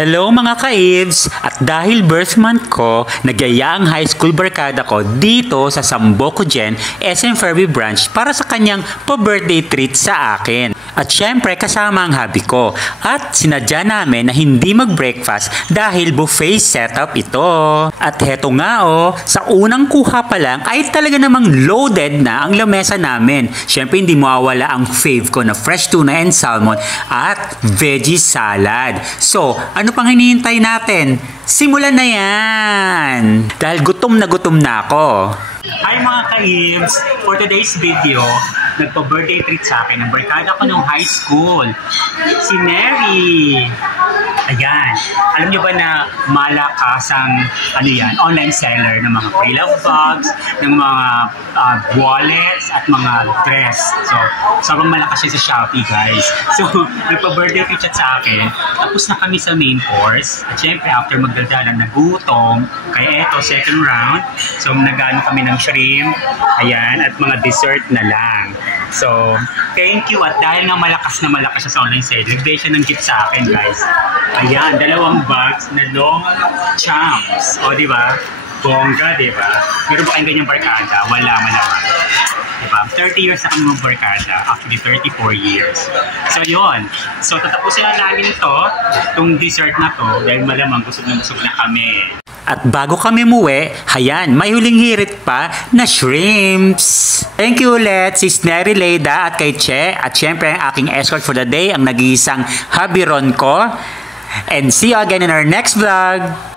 Hello mga ka-Ibs! At dahil birth month ko, nagyaya ang high school barkada ko dito sa Sambuco Gen SM Fairview Branch para sa kanyang pa-birthday treat sa akin. At syempre kasama ang hubby ko. At sinadya namin na hindi mag-breakfast dahil buffet setup ito. At heto nga sa unang kuha pa lang ay talaga namang loaded na ang lamesa namin. Syempre hindi mawawala ang fave ko na fresh tuna and salmon at veggie salad. So, ano pang hinihintay natin? Simulan na yan! Dahil gutom na ako. Hi mga ka-Ibs! For today's video, nagpa-birthday treat sa akin ang barkada ko nung high school. Si Mary! Ayan. Alam niyo ba na malakasang online seller ng mga pre-love bags, ng mga wallets at mga dress. So, sobrang malakas siya sa Shopee, guys. So, nagpa-birthday treat siya sa akin. Tapos na kami sa main course. At syempre, after magdadalang nagutom, kaya eto, second round. So, nagano kami ng shrimp, ayan, at mga dessert na lang. So, thank you. At dahil nga malakas siya sa online sale, nagbigay siya ng gift sa akin, guys. Ayan, 2 bags na long champs. O, di ba? Bongga, di ba? Meron ba kayong ganyang barkada? Wala man naman. Diba? 30 years na kami ng barkada. Actually, 34 years. So, yun. So, tatapusin na namin itong dessert na to dahil malamang busog na kami. At bago kami muwi, hayan, may huling hirit pa na shrimps. Thank you ulit, Sis Neri Leda at kay Che. At syempre, ang aking escort for the day, ang nag-iisang hubby Ron ko. And see you again in our next vlog.